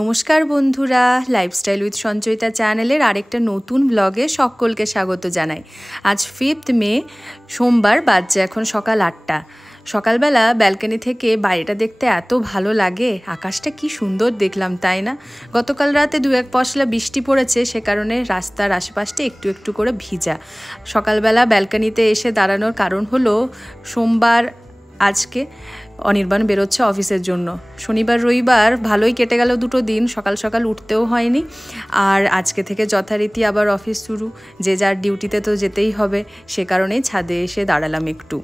নমস্কার বন্ধুরা, lifestyle with Sanchayita চ্যানেলের আরেকটা নতুন ব্লগে সকলকে স্বাগত জানাই। আজ 5 মে সোমবার, বাজছে এখন সকাল 8টা। সকালবেলা ব্যালকনি থেকে বাইরেটা দেখতে এত ভালো লাগে, আকাশটা কি সুন্দর দেখলাম, তাই না? গতকাল রাতে 2-1 পশলা বৃষ্টি পড়েছে, সে কারণে রাস্তার আশেপাশটা একটু একটু করে ভিজা। সকালবেলা ব্যালকনিতে এসে দাঁড়ানোর কারণ হলো সোমবার আজকে অনির্বাণ বেরোচ্ছে অফিসের জন্য। শনিবার রবিবার ভালোই কেটে গেল দুটো দিন, সকাল সকাল উঠতেও হয়নি। আর আজকে থেকে যথারীতি আবার অফিস শুরু, যে যার ডিউটিতে তো যেতেই হবে, সে কারণেই ছাদে এসে দাঁড়ালাম একটু।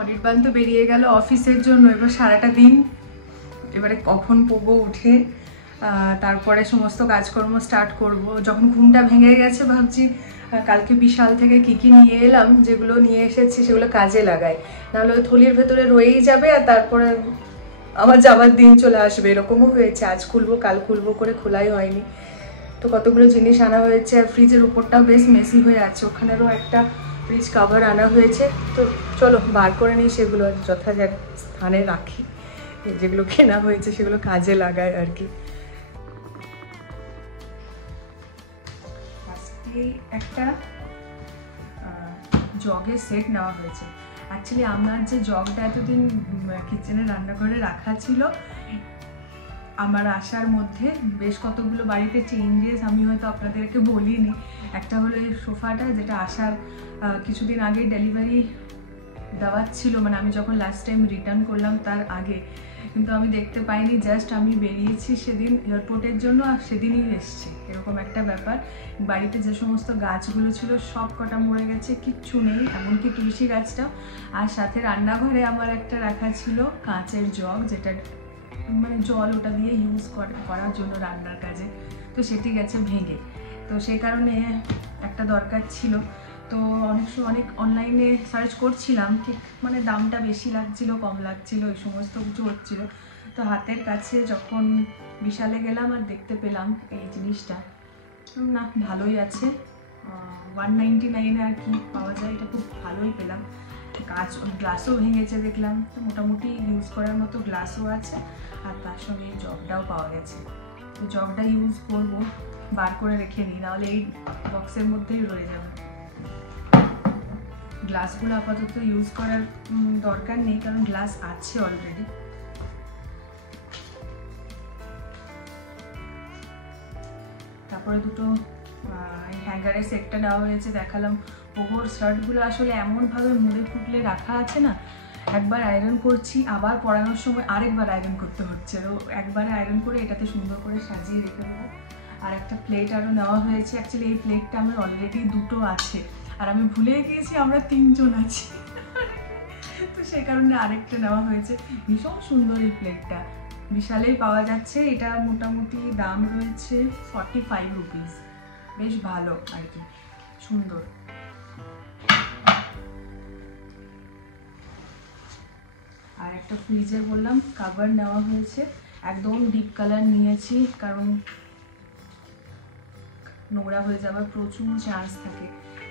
অনির্বাণ তো বেরিয়ে গেল অফিসের জন্য, এবার সারাটা দিন এবারে কখন পড়বো উঠে, তারপরে সমস্ত কাজকর্ম স্টার্ট করব। যখন ঘুমটা ভেঙে গেছে ভাবছি কালকে বিশাল থেকে কি নিয়ে এলাম, যেগুলো নিয়ে এসেছি সেগুলো কাজে লাগাই, নাহলে ওই থলির ভেতরে রয়েই যাবে আর তারপরে আবার যাবার দিন চলে আসবে। এরকমও হয়েছে, আজ খুলবো কাল খুলবো করে খোলাই হয়নি। তো কতগুলো জিনিস আনা হয়েছে, আর ফ্রিজের উপরটাও বেশ মেসি হয়ে আছে, ওখানেরও একটা ফ্রিজ কভার আনা হয়েছে। তো চলো বার করে নিই, সেগুলো যথাযথ স্থানে রাখি, যেগুলো কেনা হয়েছে সেগুলো কাজে লাগায় আর কি। একটা জগের সেট নেওয়া হয়েছে। অ্যাকচুয়ালি আমার যে জগটা এতদিন কিচেনে রান্নাঘরে রাখা ছিল, আমার আসার মধ্যে বেশ কতগুলো বাড়িতে চেঞ্জেস আমি হয়তো আপনাদেরকে বলিনি। একটা হলো এই সোফাটা, যেটা আসার কিছুদিন আগে ডেলিভারি দেওয়ার ছিল, মানে আমি যখন লাস্ট টাইম রিটার্ন করলাম তার আগে, কিন্তু আমি দেখতে পাইনি। জাস্ট আমি বেরিয়েছি সেদিন এয়ারপোর্টের জন্য, আর সেদিনই এসছে, এরকম একটা ব্যাপার। বাড়িতে যে সমস্ত গাছগুলো ছিল সব কটা মরে গেছে, কিচ্ছু নেই, এমনকি তুলসী গাছটাও। আর সাথে রান্নাঘরে আমার একটা রাখা ছিল কাঁচের জগ, যেটা মানে জল ওটা দিয়ে ইউজ করার জন্য রান্নার কাজে, তো সেটি গেছে ভেঙে। তো সেই কারণে একটা দরকার ছিল। তো অনেক অনলাইনে সার্চ করছিলাম, ঠিক মানে দামটা বেশি লাগছিল কম লাগছিল এই সমস্ত কিছু হচ্ছিল। তো হাতের কাছে যখন বিশালে গেলাম আর দেখতে পেলাম এই জিনিসটা, না ভালোই আছে, 199 আর কি পাওয়া যায়, এটা খুব ভালোই পেলাম। গ্লাসও ভেঙেছে দেখলাম, তো মোটামুটি ইউজ করার মতো গ্লাসও আছে, আর তার সঙ্গে জগটাও পাওয়া গেছে। তো জগটা ইউজ করবো, বার করে রেখে নিই, নাহলে এই বক্সের মধ্যেই রয়ে যাবে। গ্লাসগুলো আপাতত ইউজ করার দরকার নেই, কারণ গ্লাস আছে অলরেডি। তারপরে দুটো হ্যাঙ্গারের সেটটা নেওয়া হয়েছে, দেখালাম। ওপর শার্টগুলো আসলে এমনভাবে মুড়ে ফুটলে রাখা আছে না, একবার আয়রন করছি, আবার পরানোর সময় আরেকবার আয়রন করতে হচ্ছে। তো একবারে আয়রন করে এটাতে সুন্দর করে সাজিয়ে রেখে দেবো। আর একটা প্লেট আরও নেওয়া হয়েছে। অ্যাকচুয়ালি এই প্লেটটা আমার অলরেডি দুটো আছে, আর আমি ভুলে গিয়েছি আমরা 3 জন আছি, তো সেই কারণে আরেকটা নেওয়া হয়েছে। ভীষণ সুন্দর এই প্লেটটা, বিশালেই পাওয়া যাচ্ছে। এটা মোটামুটি দাম রয়েছে 45 রুপিস, বেশ ভালো আর কি, সুন্দর। আর একটা ফ্রিজের বললাম কভার নেওয়া হয়েছে, একদম ডিপ কালার নিয়েছি, কারণ নোংরা হয়ে যাওয়ার প্রচুর চান্স থাকে,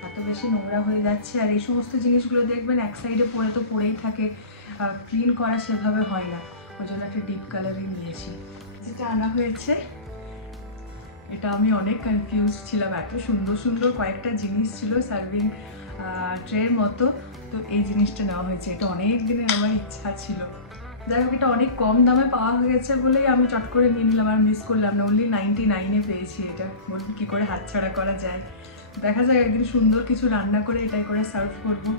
এত বেশি নোংরা হয়ে যাচ্ছে। আর এই সমস্ত জিনিসগুলো দেখবেন এক সাইডে পড়ে তো পড়েই থাকে, ক্লিন করা সেভাবে হয় না, ওই জন্য একটা ডিপ কালারই নিয়েছি। যেটা আনা হয়েছে, এটা আমি অনেক কনফিউজ ছিলাম, এত সুন্দর সুন্দর কয়েকটা জিনিস ছিল সার্ভিং ট্রের মতো। তো এই জিনিসটা নেওয়া হয়েছে, এটা অনেক দিনের আমার ইচ্ছা ছিল। যাই হোক, এটা অনেক কম দামে পাওয়া গেছে বলেই আমি চট করে নিয়ে নিলাম, আর মিস করলাম না। অনলি 99-এ পেয়েছি এটা, বলুন কী করে হাতছাড়া করা যায়। দেখা যাক একদিন সুন্দর কিছু রান্না করে এটাই করে সার্ভ করবো।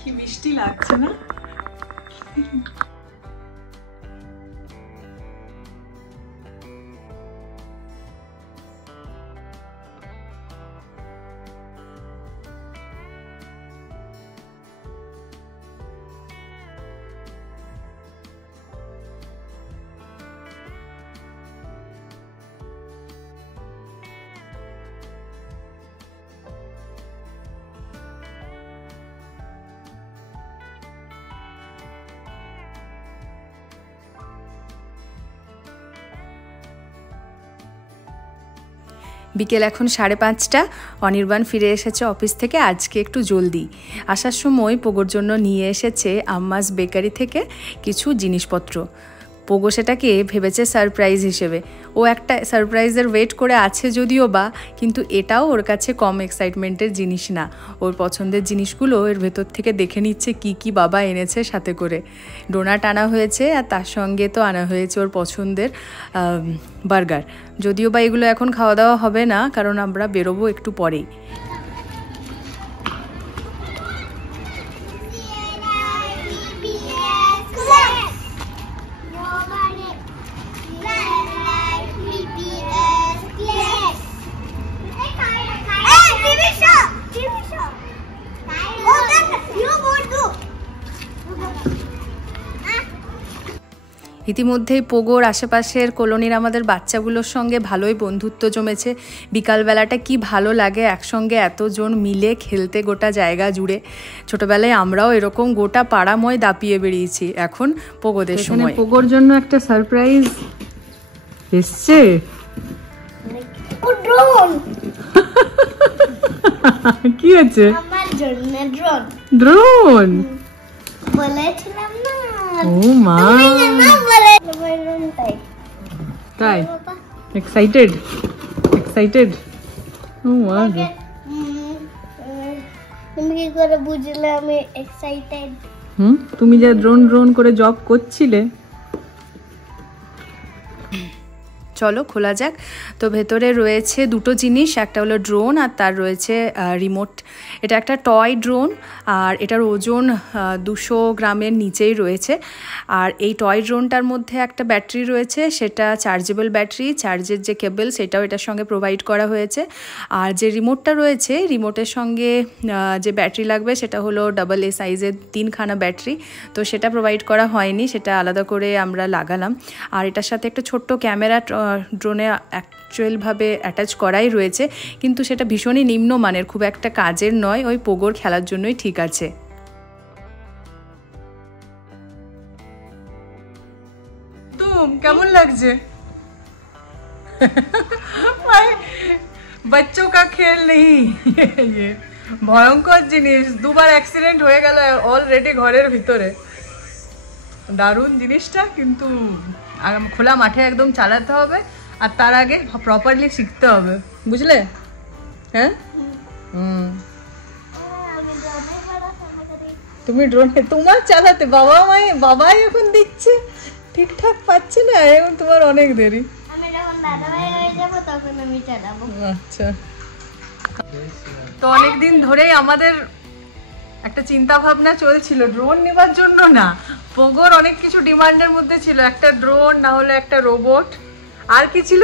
কি মিষ্টি লাগছে না? বিকেল এখন 5:30। অনির্বাণ ফিরে এসেছে অফিস থেকে আজকে একটু জলদি। আসার সময় পোগোর জন্য নিয়ে এসেছে আম্মাস বেকারি থেকে কিছু জিনিসপত্র। পোগো সেটাকে ভেবেছে সারপ্রাইজ হিসেবে। ও একটা সারপ্রাইজের ওয়েট করে আছে যদিও বা, কিন্তু এটাও ওর কাছে কম এক্সাইটমেন্টের জিনিস না। ওর পছন্দের জিনিসগুলো এর ভেতর থেকে দেখে নিচ্ছে কি কি বাবা এনেছে সাথে করে। ডোনাট আনা হয়েছে আর তার সঙ্গে তো আনা হয়েছে ওর পছন্দের বার্গার। যদিও বা এগুলো এখন খাওয়া দাওয়া হবে না, কারণ আমরা বেরোবো একটু পরেই। ইতিমধ্যেই পোগোর আশেপাশের কলোনির আমাদের বাচ্চাগুলোর সঙ্গে ভালোই বন্ধুত্ব জমেছে। বিকালবেলাটা কি ভালো লাগে একসঙ্গে এতজন মিলে খেলতে গোটা জায়গা জুড়ে। ছোটবেলায় আমরাও এরকম গোটা পাড়াময় দাপিয়ে বেরিয়েছি। এখন পোগোদের সময়। পোগোর জন্য একটা সারপ্রাইজ এসছে। কি আছে? আমার জন্য ড্রোন। ড্রোন বলেছিলাম না। ও মা, তাই এক্সাইটেড এক্সাইটেড। ও মা, তুমি কি করে বুঝলে আমি এক্সাইটেড? তুমি যা ড্রোন ড্রোন করে জব করছিলে। চলো খোলা যাক। তো ভেতরে রয়েছে দুটো জিনিস, একটা হলো ড্রোন আর তার রয়েছে রিমোট। এটা একটা টয় ড্রোন আর এটার ওজন 200 গ্রামের নিচেই রয়েছে। আর এই টয় ড্রোনটার মধ্যে একটা ব্যাটারি রয়েছে, সেটা চার্জেবল ব্যাটারি। চার্জের যে কেবল সেটাও এটার সঙ্গে প্রোভাইড করা হয়েছে। আর যে রিমোটটা রয়েছে, রিমোটের সঙ্গে যে ব্যাটারি লাগবে সেটা হলো AA সাইজের 3খানা ব্যাটারি। তো সেটা প্রোভাইড করা হয়নি, সেটা আলাদা করে আমরা লাগালাম। আর এটার সাথে একটা ছোট্ট ক্যামেরা ড্রোনে অ্যাকচুয়ালভাবে অ্যাটাচ করাই রয়েছে, কিন্তু সেটা ভীষণই নিম্নমানের, খুব একটা কাজের নয়। ওই পোগোর খেলার জন্যই ঠিক আছে। কেমন লাগছে? বাচ্চো কা খেল নেই, ভয়ঙ্কর জিনিস। 2বার অ্যাক্সিডেন্ট হয়ে গেল অলরেডি ঘরের ভিতরে। দারুণ জিনিসটা, কিন্তু খোলা মাঠে একদম চালাতে হবে আর তার আগে প্রপারলি শিখতে হবে, বুঝলে? হ্যাঁ, তুমি ড্রোনে তোমার চালাতে বাবাই এখন দিচ্ছে, ঠিকঠাক পাচ্ছে না, এখন তোমার অনেক দেরি। আমি যখন দাদাভাই হয়ে যাব তখন আমি চালাবো। আচ্ছা, তো অনেকদিন ধরেই আমাদের একটা চিন্তা ভাবনা চলছিল ড্রোন নেবার জন্য। না, পোগোর অনেক কিছু ডিমান্ডের মধ্যে ছিল, একটা ড্রোন, না হলে একটা রোবট, আর কি ছিল,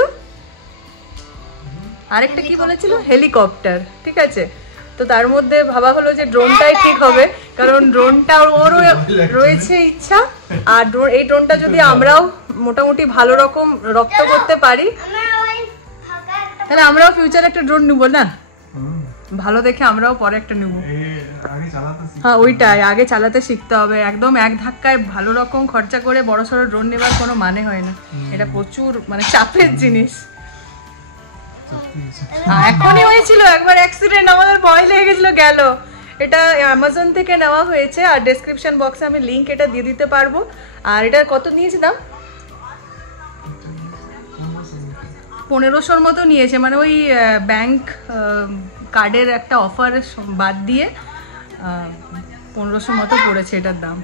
আরেকটা কি বলেছিল, হেলিকপ্টার। ঠিক আছে, তো তার মধ্যে ভাবা হলো যে ড্রোনটাই ঠিক হবে, কারণ ড্রোনটা ওরও রয়েছে ইচ্ছা। আর এই ড্রোনটা যদি আমরাও মোটামুটি ভালো রকম রপ্ত করতে পারি, তাহলে আমরাও ফিউচারে একটা ড্রোন নেবো না, ভালো দেখে আমরাও পরে একটা নেবো। হ্যাঁ, ওইটাই, আগে চালাতে শিখতে হবে। একদম এক ধাক্কায় ভালো রকম খরচা করে বড়সড় ড্রোন নেবার কোনো মানে হয় না, এটা প্রচুর মানে চাপের জিনিস। এখনই হয়েছিল একবার অ্যাক্সিডেন্ট, আমাদের ভয় লেগে গেছিল, গেল। এটা অ্যামাজন থেকে নেওয়া হয়েছে, আর ডেসক্রিপশন বক্সে আমি লিংক এটা দিয়ে দিতে পারবো। আর এটা কত নিয়েছে দাম? 1500 মতো নিয়েছে, মানে ওই ব্যাংক কার্ডের একটা অফার বাদ দিয়ে 1500 মতো পড়েছে এটার দাম।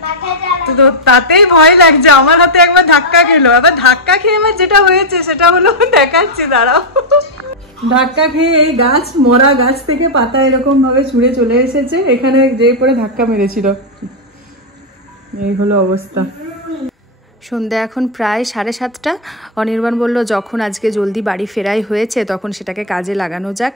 তো তাতেই ভয় লাগছে, আমার হাতে একবার ধাক্কা খেলো। এবার ধাক্কা খেয়ে আমার যেটা হয়েছে সেটা হলো, দেখাচ্ছি, দাঁড়াও। ধাক্কা খেয়ে এই গাছ, মরা গাছ থেকে পাতা এরকম ভাবে ছুঁড়ে চলে এসেছে এখানে, যে পরে ধাক্কা মেরেছিল। এই হলো অবস্থা। সন্ধ্যা এখন প্রায় 7:30। অনির্বাণ বলল যখন আজকে জলদি বাড়ি ফেরাই হয়েছে তখন সেটাকে কাজে লাগানো যাক।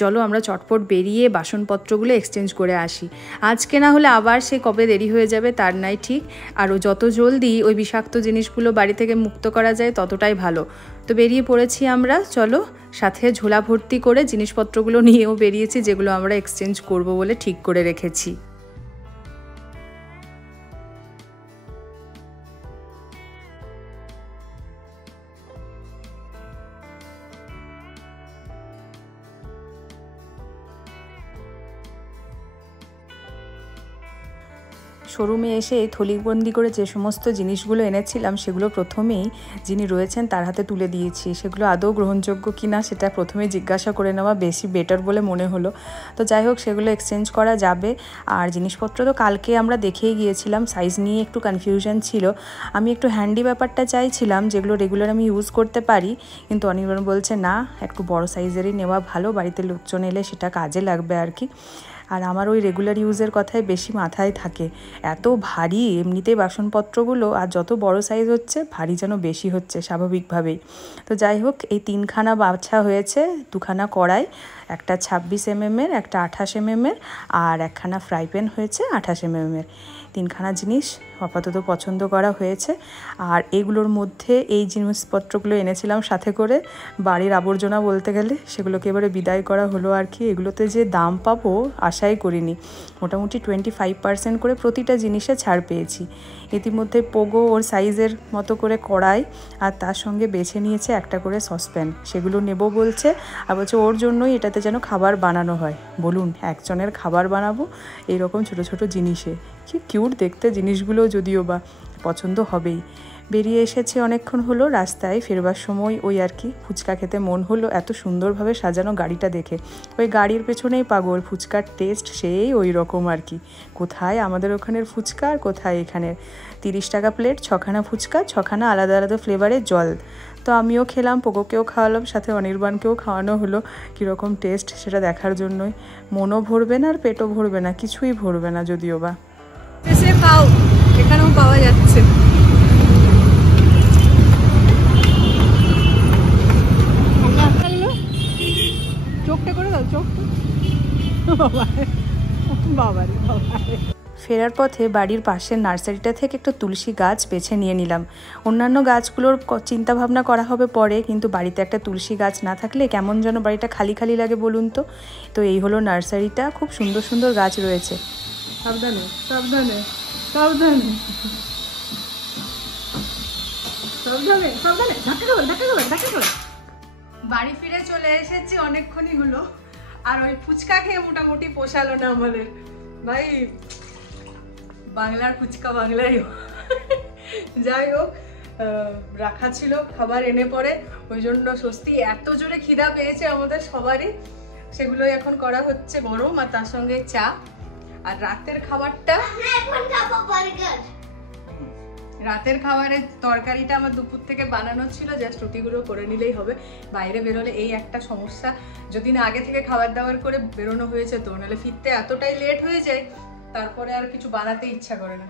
চলো আমরা চটপট বেরিয়ে বাসনপত্রগুলো এক্সচেঞ্জ করে আসি। আজকে না হলে আবার সে কবে দেরি হয়ে যাবে তার নাই ঠিক। আর যত জলদি ওই বিষাক্ত জিনিসগুলো বাড়ি থেকে মুক্ত করা যায় ততটাই ভালো। তো বেরিয়ে পড়েছি আমরা। চলো, সাথে ঝোলা ভর্তি করে জিনিসপত্রগুলো নিয়েও বেরিয়েছি, যেগুলো আমরা এক্সচেঞ্জ করব বলে ঠিক করে রেখেছি। শোরুমে এসে থলিবন্দি করে যে সমস্ত জিনিসগুলো এনেছিলাম সেগুলো প্রথমেই যিনি রয়েছেন তার হাতে তুলে দিয়েছি। সেগুলো আদৌ গ্রহণযোগ্য কিনা সেটা প্রথমেই জিজ্ঞাসা করে নেওয়া বেশি বেটার বলে মনে হলো। তো যাই হোক, সেগুলো এক্সচেঞ্জ করা যাবে। আর জিনিসপত্র তো কালকে আমরা দেখেই গিয়েছিলাম, সাইজ নিয়ে একটু কনফিউশন ছিল। আমি একটু হ্যান্ডি ব্যাপারটা চাইছিলাম, যেগুলো রেগুলার আমি ইউজ করতে পারি, কিন্তু অনির্বাণ বলছে না, একটু বড় সাইজেরই নেওয়া ভালো, বাড়িতে লোকজন এলে সেটা কাজে লাগবে আর কি। আর আমার ওই রেগুলার ইউজের কথাই বেশি মাথায় থাকে। এত ভারী এমনিতেই বাসনপত্রগুলো, আর যত বড় সাইজ হচ্ছে ভারী যেন বেশি হচ্ছে স্বাভাবিকভাবেই। তো যাই হোক, এই 3খানা বাছা হয়েছে, 2খানা কড়াই, একটা 26 mm, একটা 28 mm, আর একখানা ফ্রাই প্যান হয়েছে 28 mm। 3খানা জিনিস আপাতত পছন্দ করা হয়েছে। আর এগুলোর মধ্যে এই জিনিসপত্রগুলো এনেছিলাম সাথে করে, বাড়ির আবর্জনা বলতে গেলে, সেগুলোকে এবারে বিদায় করা হলো আর কি। এগুলোতে যে দাম পাবো আশাই করিনি। মোটামুটি 25% করে প্রতিটা জিনিসে ছাড় পেয়েছি। ইতিমধ্যে পোগো ওর সাইজের মতো করে কড়াই, আর তার সঙ্গে বেছে নিয়েছে একটা করে সসপ্যান, সেগুলো নেব বলছে। আর বলছে ওর জন্যই এটাতে যেন খাবার বানানো হয়। বলুন, একজনের খাবার বানাবো এইরকম ছোট ছোট জিনিসে, কি কিউট দেখতে জিনিসগুলো, যদিও বা পছন্দ হবেই। বেরিয়ে এসেছে অনেকক্ষণ হলো, রাস্তায় ফেরবার সময় ওই আর কি ফুচকা খেতে মন হলো, এত সুন্দরভাবে সাজানো গাড়িটা দেখে। ওই গাড়ির পেছনেই পাগল, ফুচকার টেস্ট সেই ওই রকম আর কি। কোথায় আমাদের ওখানের ফুচকা আর কোথায় এখানের। 30 টাকা প্লেট, 6খানা ফুচকা, 6খানা আলাদা আলাদা ফ্লেভারের জল। তো আমিও খেলাম, পোগোকেও খাওয়ালাম, সাথে অনির্বাণকেও খাওয়ানো হলো। কীরকম টেস্ট সেটা দেখার জন্যই। মনও ভরবে না আর পেটও ভরবে না, কিছুই ভরবে না যদিও বা। এসে খাও, এখানেও পাওয়া যাচ্ছে। চোখটা করে দাও, চোখটা। বাবারে বাবারে। ফেরার পথে বাড়ির পাশের নার্সারিটা থেকে একটা তুলসী গাছ বেছে নিয়ে নিলাম। অন্যান্য গাছগুলোর চিন্তা ভাবনা করা হবে পরে, কিন্তু বাড়িতে একটা তুলসী গাছ না থাকলে কেমন যেন বাড়িটা খালি খালি লাগে বলুন তো। তো এই হলো নার্সারিটা, খুব সুন্দর সুন্দর গাছ রয়েছে। সাবধানে সাবধানে সাবধানে সাবধানে সাবধানে, ধাক্কা খাবে ধাক্কা খাবে ধাক্কা খাবে। বাড়ি ফিরে চলে এসেছি, অনেকক্ষণই হলো। আর ওই ফুচকা খেয়ে মোটামুটি পোষালো না আমাদের। ভাই, বাংলার ফুচকা বাংলাই। যাই হোক, রাখা ছিল খাবার এনে পরে, ওই জন্য স্বস্তি। এত জোরে খিদা পেয়েছে আমাদের সবারই, সেগুলোই এখন করা হচ্ছে গরম, আর তার সঙ্গে চা। আর রাতের খাবারটা, রাতের খাবারের তরকারিটা আমার দুপুর থেকে বানানো ছিল, জাস্ট রুটিগুলো করে নিলেই হবে। বাইরে বেরোলে এই একটা সমস্যা, যদি না আগে থেকে খাবার দাবার করে বেরোনো হয়েছে তো, নাহলে ফিরতে এতটাই লেট হয়ে যায়, তারপরে আর কিছু বানাতে ইচ্ছা করে না।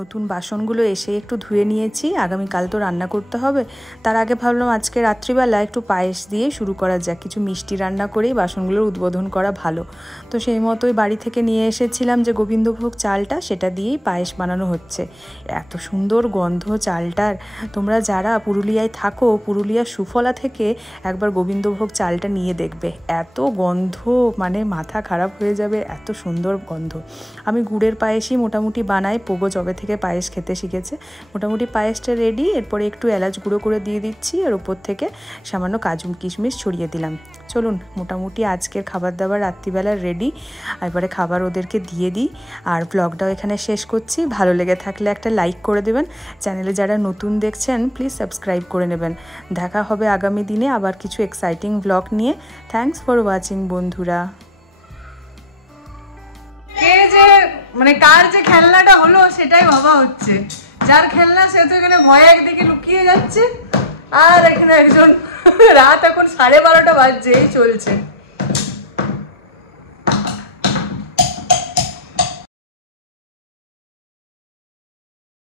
নতুন বাসনগুলো এসে একটু ধুয়ে নিয়েছি, আগামীকাল তো রান্না করতে হবে। তার আগে ভাবলাম আজকে রাত্রিবেলা একটু পায়েস দিয়ে শুরু করা যাক, কিছু মিষ্টি রান্না করেই বাসনগুলোর উদ্বোধন করা ভালো। তো সেই মতোই বাড়ি থেকে নিয়ে এসেছিলাম যে গোবিন্দভোগ চালটা, সেটা দিয়েই পায়েস বানানো হচ্ছে। এত সুন্দর গন্ধ চালটার। তোমরা যারা পুরুলিয়ায় থাকো, পুরুলিয়ার সুফলা থেকে একবার গোবিন্দভোগ চালটা নিয়ে দেখবে, এত গন্ধ, মানে মাথা খারাপ হয়ে যাবে, এত সুন্দর গন্ধ। আমি গুড়ের পায়েসই মোটামুটি বানাই, পোগো জবে থেকে পায়েস খেতে শিখেছে। মোটামুটি পায়েসটা রেডি, এরপরে একটু এলাচ গুঁড়ো করে দিয়ে দিচ্ছি, আর উপর থেকে সামান্য কাজু কিশমিশ ছড়িয়ে দিলাম। চলুন, মোটামুটি আজকের খাবার দাবার রাত্রিবেলা রেডি। এবারে খাবার ওদেরকে দিয়ে দিই, আর ব্লগটাও এখানে শেষ করছি। ভালো লেগে থাকলে একটা লাইক করে দেবেন, চ্যানেলে যারা নতুন দেখছেন প্লিজ সাবস্ক্রাইব করে নেবেন। দেখা হবে আগামী দিনে আবার কিছু এক্সাইটিং ব্লগ নিয়ে। থ্যাঙ্কস ফর ওয়াচিং বন্ধুরা। মানে কার যে খেলনাটা হলো সেটাই ভাবা হচ্ছে। যার খেলনা সে তো এখানে ভয়ে একদিকে লুকিয়ে যাচ্ছে, আর এখানে একজন রাত এখন 12:30 বাজছে, এই চলছে।